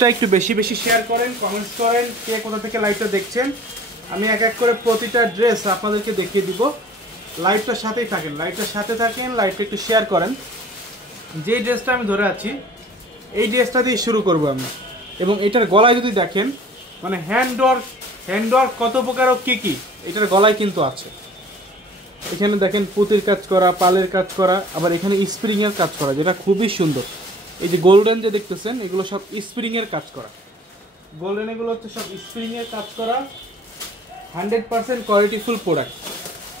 লাইভটা একটু বেশি বেশি শেয়ার করেন, কমেন্টস করেন কে কোথা থেকে লাইভটা দেখছেন। আমি এক এক করে প্রতিটা ড্রেস আপনাদেরকে দেখিয়ে দিব। লাইভটার সাথেই থাকেন, লাইভটা একটু শেয়ার করেন। যে ড্রেসটা আমি ধরে আছি এই ড্রেসটা দিয়ে শুরু করবো আমি। এবং এটার গলায় যদি দেখেন মানে হ্যান্ডওয়ার্ক কত প্রকার ও কী এটার গলায় কিন্তু আছে। এখানে দেখেন পুঁতির কাজ করা, পালের কাজ করা, আবার এখানে স্প্রিংয়ের কাজ করা, যেটা খুবই সুন্দর। এই যে গোল্ডেন যে দেখতেছেন এগুলো সব স্প্রিংয়ের কাজ করা। গোল্ডেন এগুলো হচ্ছে সব স্প্রিংয়ের কাজ করা। 100% কোয়ালিটিফুল প্রোডাক্ট,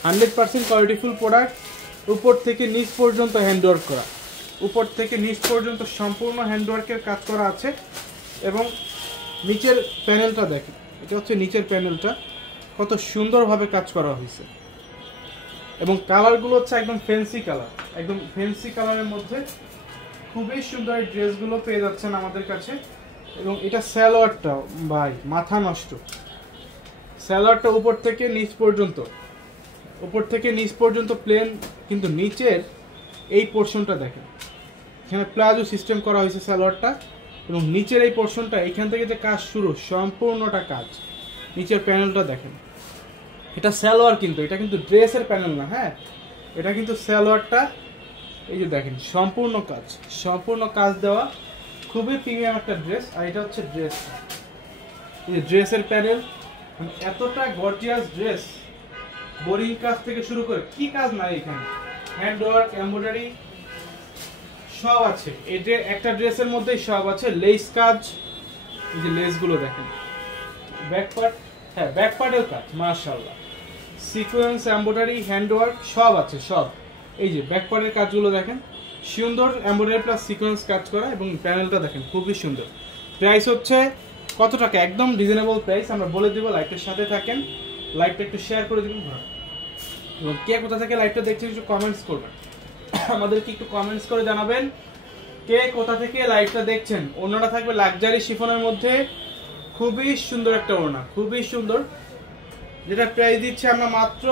100% কোয়ালিটিফুল প্রোডাক্ট। উপর থেকে নিচ পর্যন্ত হ্যান্ডওয়ার্ক করা, উপর থেকে নিচ পর্যন্ত সম্পূর্ণ হ্যান্ডওয়ার্কের কাজ করা আছে। এবং নিচের প্যানেলটা দেখেন, এটা হচ্ছে নিচের প্যানেলটা, কত সুন্দরভাবে কাজ করা হয়েছে। এবং কালারগুলো হচ্ছে একদম ফ্যান্সি কালার, একদম ফ্যান্সি কালারের মধ্যে খুবই সুন্দর এই ড্রেসগুলো পেয়ে যাচ্ছেন আমাদের কাছে। এবং এটা সালোয়ারটা ভাই মাথা নষ্ট, সালোয়ারটা উপর থেকে নিচ পর্যন্ত প্লেন, কিন্তু নিচের এই পোর্শনটা দেখেন, এখানে প্লাজো সিস্টেম করা হয়েছে সালোয়ারটা। এবং নিচের এই পোর্শনটা এখান থেকে যে কাজ শুরু, সম্পূর্ণটা কাজ। নিচের প্যানেলটা দেখেন, এটা সালোয়ার, কিন্তু এটা কিন্তু ড্রেসের প্যানেল না, হ্যাঁ এটা কিন্তু সালোয়ারটা। এই যে দেখেন সম্পূর্ণ কাজ দেওয়া, খুবই প্রিমিয়াম একটা ড্রেস। আর এটা হচ্ছে ড্রেসটা, এই যে ড্রেসের প্যানেল, মানে এতটা গর্জিয়াস ড্রেস। বোরিং কাজ থেকে শুরু করে কি কাজ নাই এখানে, হ্যান্ডওয়ার্ক, এমব্রয়ডারি সব আছে। এই যে একটা ড্রেসের মধ্যেই সব আছে। লেস কাজ, এই যে লেসগুলো দেখেন, ব্যাক পার্ট, হ্যাঁ ব্যাক পার্টেও কাজ মাশাআল্লাহ। সিকোয়েন্স, এমব্রয়ডারি, হ্যান্ডওয়ার্ক সব আছে সব। এই যে ব্যাক পার্টের কাজগুলো দেখেন, সুন্দর এমব্রয়ডারি প্লাস সিকোয়েন্স কাজ করা। এবং প্যানেলটা দেখেন খুবই সুন্দর। প্রাইস হচ্ছে কত টাকা, একদম রিজনেবল প্রাইস আমরা বলে দেবো। লাইভটার সাথে থাকেন, লাইভটা একটু শেয়ার করে দিবেন ঘর। এবং কে কোথা থেকে লাইভটা দেখছেন একটু কমেন্টস করবেন, আমাদেরকে একটু কমেন্টস করে জানাবেন কে কোথা থেকে লাইভটা দেখছেন। ওড়নাটা থাকবে লাক্সারি শিফনের মধ্যে, খুবই সুন্দর একটা ওড়না, খুবই সুন্দর, যেটা প্রাইস দিচ্ছে আমরা মাত্র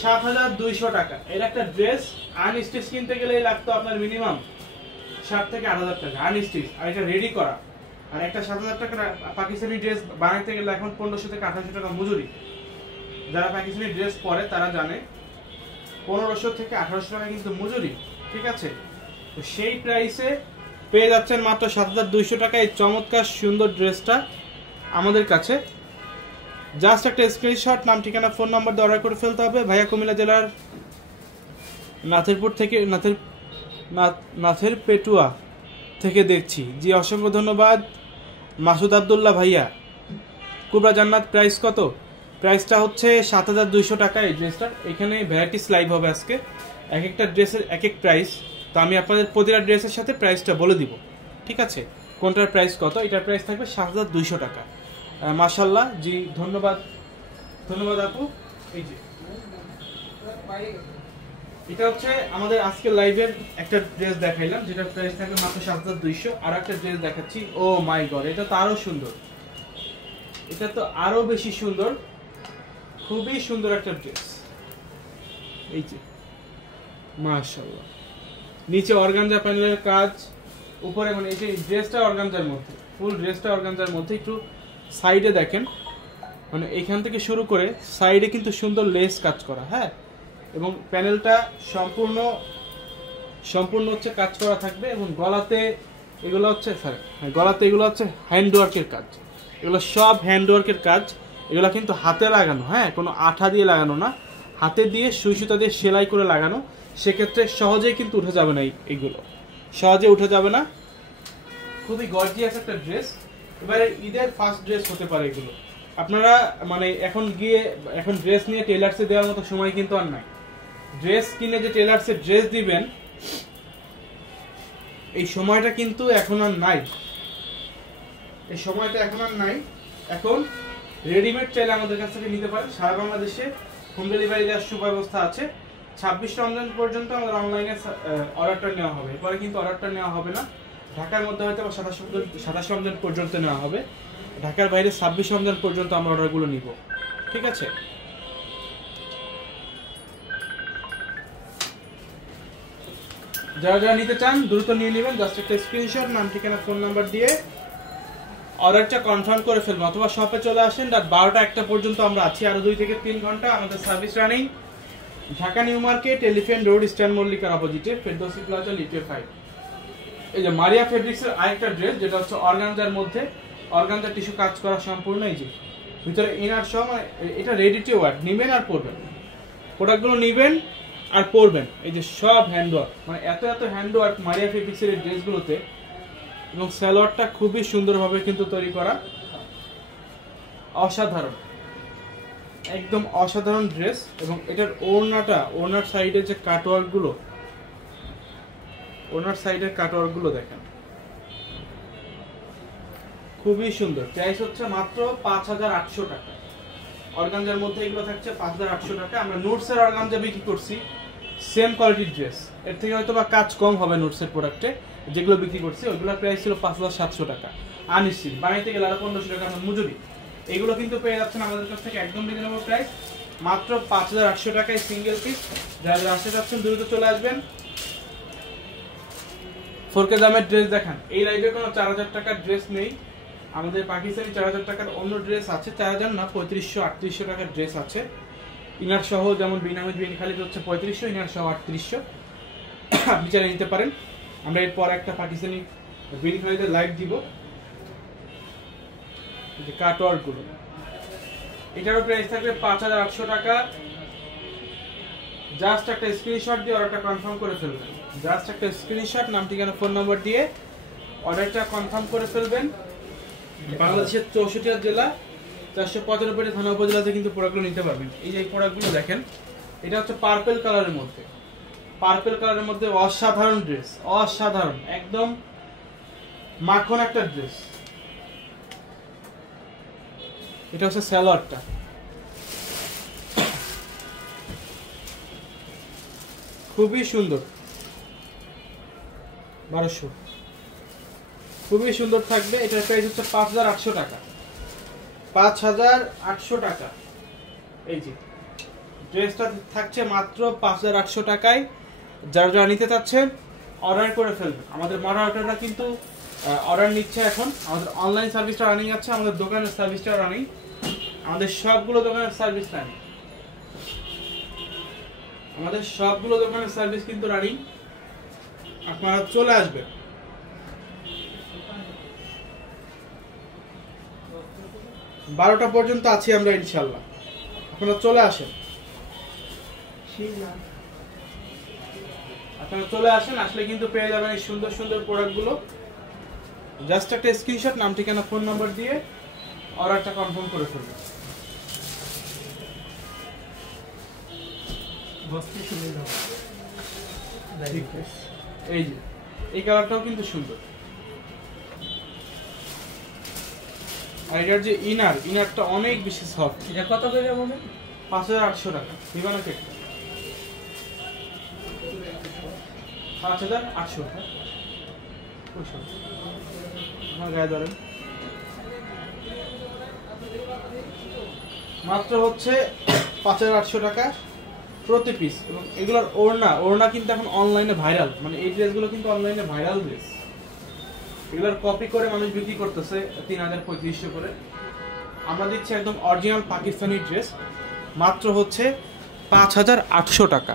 ৭,২০০ টাকা। এর একটা ড্রেস আনস্টিচ কিনতে গেলে লাগতো আপনার মিনিমাম ৭ থেকে ৮,০০০ টাকা আনস্টিচ, আর এটা রেডি করা। আর একটা ৭,০০০ টাকা পাকিস্তানি ড্রেস বানাইতে গেলে এখন ১৫০০ থেকে ২৮০০ টাকা মজুরি। যারা পাকিস্তানি ড্রেস পরে তারা জানে ১৫০০ থেকে ১৮০০ টাকা কিন্তু মজুরি, ঠিক আছে। তো সেই প্রাইসে পেয়ে যাচ্ছেন মাত্র ৭,২০০ টাকা এই চমৎকার সুন্দর ড্রেসটা আমাদের কাছে। জাস্ট একটা স্ক্রিনশট, নাম, ঠিকানা, ফোন নাম্বার দিয়ে অর্ডার করে ফেলতে হবে। ভাইয়া কুমিল্লা জেলার নাথের পেটুয়া থেকে দেখছি, জি অসংখ্য ধন্যবাদ মাসুদ আবদুল্লাহ ভাইয়া। কুবরা জান্নাত, প্রাইস কত? প্রাইসটা হচ্ছে ৭,২০০ টাকা এই ড্রেসটার। এখানে ভ্যারাইটিস লাইভ হবে আজকে, এক একটা ড্রেসের এক এক প্রাইস। তো আমি আপনাদের প্রতিটা ড্রেসের সাথে প্রাইসটা বলে দিব, ঠিক আছে, কোনটার প্রাইস কত। এটার প্রাইস থাকবে ৭,২০০ টাকা। মাশাআল্লাহ, জি ধন্যবাদ আপু। এই যে এটা হচ্ছে আমাদের আজকে লাইভের একটা ড্রেস দেখাইলাম, যেটার প্রাইস থাকবে মাত্র ৭,২০০। আর একটা ড্রেস দেখাচ্ছি, ও মাই গড, এটা তো আরো সুন্দর, এটা তো আরো বেশি সুন্দর, খুবই সুন্দর একটা ড্রেস। এই যে মাশাআল্লাহ, নিচে অর্গানজা প্যানেলের কাজ, উপরে মানে এই যে ড্রেসটা অর্গানজার মধ্যে, ফুল ড্রেসটা অর্গানজার মধ্যে। একটু সাইডে দেখেন, মানে এইখান থেকে শুরু করে সাইডে কিন্তু সুন্দর লেস কাজ করা, হ্যাঁ। এবং প্যানেলটা সম্পূর্ণ হচ্ছে কাজ করা থাকবে। এবং গলাতে এগুলো হচ্ছে হ্যান্ডওয়ার্কের কাজ, এগুলো সব হ্যান্ডওয়ার্কের কাজ। এগুলো কিন্তু হাতে লাগানো, হ্যাঁ, কোনো আঠা দিয়ে লাগানো না, হাতে দিয়ে সুই সুতা দিয়ে সেলাই করে লাগানো। সেক্ষেত্রে সহজেই কিন্তু উঠে যাবে না, এইগুলো সহজে উঠে যাবে না। খুবই গর্জিয়াস একটা ড্রেস। এবারে ঈদের ফার্স্ট ড্রেস হতে পারে এগুলো। আপনারা মানে এখন ড্রেস নিয়ে টেলার্সে দেওয়ার মতো সময় কিন্তু আর নাই। ড্রেস কিনে যে টেলার্সে ড্রেস দিবেন, এই সময়টা কিন্তু এখন আর নাই, এখন রেডিমেড চাইলে আমাদের কাছ থেকে নিতে পারেন। সারা বাংলাদেশে হোম ডেলিভারি দেওয়ার সুব্যবস্থা আছে। ২৬ রমজান পর্যন্ত আমাদের অনলাইনে অর্ডারটা নেওয়া হবে, এরপরে কিন্তু অর্ডারটা নেওয়া হবে না। ঢাকার মধ্যে হয়তো ২৭ রমজান পর্যন্ত নেওয়া হবে, ঢাকার বাইরে ২৬ রমজান পর্যন্ত আমরা অর্ডারগুলো নিব, ঠিক আছে। যারা নিতে চান দ্রুত নিয়ে নেবেন। জাস্ট একটা স্ক্রিনশট, নাম, ঠিকানা, ফোন নাম্বার দিয়ে অর্ডারটা কনফার্ম করে ফেলবেন, অথবা শপে চলে আসেন। রাত 12টা 1টা পর্যন্ত আমরা আছি, আরো 2 থেকে 3 ঘন্টা আমাদের service running. Dhaka New Market, Elephant Road, Eastern মল্লিকার অপোজিটে, ফেরদৌসি প্লাজা, লিফটে 5। এই যে মারিয়া ফেব্রিক্সের আরেকটা ড্রেস, যেটা হচ্ছে অর্গানজার মধ্যে, অর্গানজার টিস্যু কাজ করা সম্পূর্ণ। এই যে ভিতরে ইনার সহ, মানে এটা রেডি টু ওয়ার, নিবেন আর পরবেন, প্রোডাক্টগুলো নিবেন আর পরবেন। এই যে সব হ্যান্ডওয়ার্ক, মানে এত এত হ্যান্ডওয়ার্ক মারিয়া ফেব্রিক্সের এই ড্রেসগুলোতে, এবং সালোয়ারটা খুবই সুন্দরভাবে কিন্তু তৈরি করা, অসাধারণ, একদম অসাধারণ ড্রেস। এবং এটার ওড়নাটা, ওড়নার সাইডে যে কাটওয়ার্কগুলো, ওড়নার সাইডের কাটওয়ার্কগুলো দেখেন, খুবই সুন্দর। প্রাইস হচ্ছে মাত্র 5800 টাকা। অর্গানজার মধ্যে এগুলো থাকছে 5800 টাকা। আমরা নোটসের অর্গানজা বিক্রি করছি, সেম কোয়ালিটির ড্রেস, এর থেকে হয়তো বা কাজ কম হবে নোটসের প্রোডাক্টে, যেগুলো বিক্রি করছি ওইগুলোর প্রাইস ছিল 5700 টাকা। আনস্টিচ বানাইতে গেলে আরো 1500 টাকা আপনার মজুরি। এগুলো কিন্তু পেয়ে যাচ্ছেন আমাদের কাছ থেকে একদম রিজনেবল প্রাইস, মাত্র 5800 টাকায় সিঙ্গেল পিস। যারা যারা আসতে চাচ্ছেন দ্রুত চলে আসবেন। 4K দামের ড্রেস দেখান। এই লাইভে কোনো 4000 টাকার ড্রেস নেই, আমাদের পাকিস্তানি 4000 টাকার অন্য ড্রেস আছে, 4000 না 3500-3800 টাকার ড্রেস আছে। ইনার সহ, যেমন বিনামিজ বিন খালিদ হচ্ছে 3500, ইনার সহ 3800, আপনি চাইলে নিতে পারেন। আমরা এরপর একটা পাকিস্তানি বিন খালিদের লাইভ দিব, যে কাটওয়ার্ক গুলো, এটারও প্রাইস থাকবে 5800 টাকা। জাস্ট একটা স্ক্রিনশট দিয়ে অর্ডারটা কনফার্ম করে ফেলবেন, জাস্ট একটা স্ক্রিনশট, নাম ঠিকানা ফোন নাম্বার দিয়ে অর্ডারটা কনফার্ম করে ফেলবেন। বাংলাদেশের 64 জেলা, 495 থানা উপজেলাতে কিন্তু প্রোডাক্টগুলো নিতে পারবেন। এই যে প্রোডাক্টগুলো দেখেন, এটা হচ্ছে পার্পল কালারের মধ্যে, পার্পল কালারের মধ্যে অসাধারণ ড্রেস, অসাধারণ, একদম মাখন একটা ড্রেস। এটা হচ্ছে সালোয়ারটা, খুবই সুন্দর, 1200, খুবই সুন্দর থাকবে। এটার প্রাইস হচ্ছে 5800 টাকা, 5800 টাকা। এই যে ড্রেসটা থাকছে মাত্র 5800 টাকায়। যারা যারা নিতে চাচ্ছেন অর্ডার করে ফেলবেন। আমাদের মডারেটররা কিন্তু অর্ডার নিচ্ছে এখন, আমাদের অনলাইন সার্ভিসটা রানিং আছে, আমাদের দোকানের সার্ভিসটা রানিং, আমাদের সবগুলো দোকানের সার্ভিস রানিং, আমাদের সবগুলো দোকানের সার্ভিস কিন্তু রানিং। আপনারা চলে আসবেন। বারোটা পর্যন্ত আছি আমরা ইনশাল্লাহ, আপনারা চলে আসেন, আপনারা চলে আসেন। আসলে কিন্তু পেয়ে যাবেন এই সুন্দর সুন্দর প্রোডাক্টগুলো। জাস্ট একটা স্ক্রিনশট, নাম ঠিকানা ফোন নাম্বার দিয়ে অর্ডারটা কনফার্ম করে ফেলবেন। এই যে এই কালারটাও কিন্তু সুন্দর। আর এটার যে ইনারটা অনেক বেশি সফট। এটা কত করে বলবেন? 5800 টাকা। দিবানা কেক 5800। আমার গায়ে ধরেন, মাত্র হচ্ছে 5800 টাকা প্রতি পিস। এবং এগুলোর ওড়না কিন্তু এখন অনলাইনে ভাইরাল, মানে এই ড্রেসগুলো কিন্তু অনলাইনে ভাইরাল ড্রেস। এগুলোর কপি করে মানুষ বিক্রি করতেছে 3000-3500 করে। আমরা দিচ্ছি একদম অরিজিনাল পাকিস্তানি ড্রেস, মাত্র হচ্ছে 5800 টাকা।